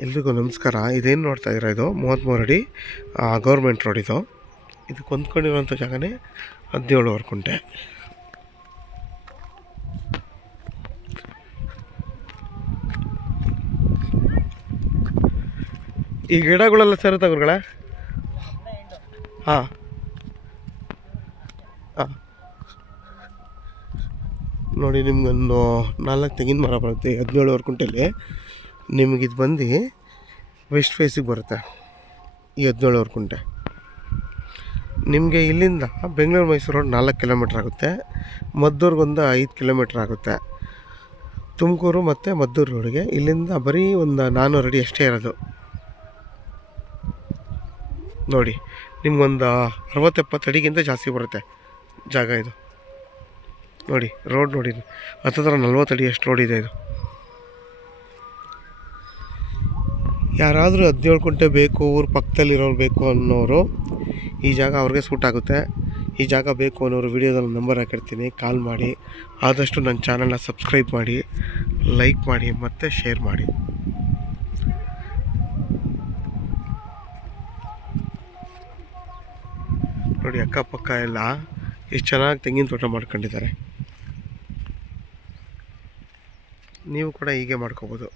ಎಲ್ರಿಗೂ ನಮಸ್ಕಾರ. ಇದೇನು ನೋಡ್ತಾ ಇದ್ದೀರಾ, ಇದು 33 ಅಡಿ ಗೌರ್ಮೆಂಟ್ ರೋಡ್. ಇದು ಕೊಂದ್ಕೊಂಡಿರುವಂಥ ಜಾಗನೇ 17 ಕುಂಟೆ. ಈ ಗಿಡಗಳೆಲ್ಲ ಸೇರುತ್ತೆ ಗುರುಗಳೇ? ಹಾಂ ಹಾಂ. ನೋಡಿ, ನಿಮ್ಗೊಂದು 4 ತೆಂಗಿನ ಮರ ಬರುತ್ತೆ 17 ಕುಂಟೆಲಿ. ನಿಮಗಿದು ಬಂದು ವೆಸ್ಟ್ ಫೇಸಿಗೆ ಬರುತ್ತೆ ಈ 17 ಕುಂಟೆ. ನಿಮಗೆ ಇಲ್ಲಿಂದ ಬೆಂಗಳೂರು ಮೈಸೂರು ರೋಡ್ 4 ಕಿಲೋಮೀಟ್ರ್ ಆಗುತ್ತೆ. ಮದ್ದೂರಿಗೊಂದು 5 ಕಿಲೋಮೀಟ್ರ್ ಆಗುತ್ತೆ. ತುಮಕೂರು ಮತ್ತು ಮದ್ದೂರು ರೋಡ್ಗೆ ಇಲ್ಲಿಂದ ಬರೀ ಒಂದು 400 ಅಡಿ ಅಷ್ಟೇ ಇರೋದು. ನೋಡಿ, ನಿಮ್ಗೊಂದು 60-70 ಅಡಿಗಿಂತ ಜಾಸ್ತಿ ಬರುತ್ತೆ ಜಾಗ ಇದು. ನೋಡಿ ರೋಡ್ ನೋಡಿ, 40 ಅಡಿ ಅಷ್ಟು ರೋಡ್ ಇದೆ ಇದು. ಯಾರಾದರೂ 17 ಕುಂಟೆ ಬೇಕು, ಊರು ಪಕ್ಕದಲ್ಲಿರೋರು ಬೇಕು ಅನ್ನೋರು ಈ ಜಾಗ ಅವ್ರಿಗೆ ಸೂಟ್ ಆಗುತ್ತೆ. ಈ ಜಾಗ ಬೇಕು ಅನ್ನೋರು ವಿಡಿಯೋದಲ್ಲಿ ನಂಬರ್ ಹಾಕಿರ್ತೀನಿ, ಕಾಲ್ ಮಾಡಿ. ಆದಷ್ಟು ನನ್ನ ಚಾನಲ್ನ ಸಬ್ಸ್ಕ್ರೈಬ್ ಮಾಡಿ, ಲೈಕ್ ಮಾಡಿ ಮತ್ತು ಶೇರ್ ಮಾಡಿ. ನೋಡಿ, ಅಕ್ಕಪಕ್ಕ ಎಲ್ಲ ಎಷ್ಟು ಚೆನ್ನಾಗಿ ತೆಂಗಿನ ತೋಟ ಮಾಡ್ಕೊಂಡಿದ್ದಾರೆ. ನೀವು ಕೂಡ ಹೀಗೆ ಮಾಡ್ಕೋಬೋದು.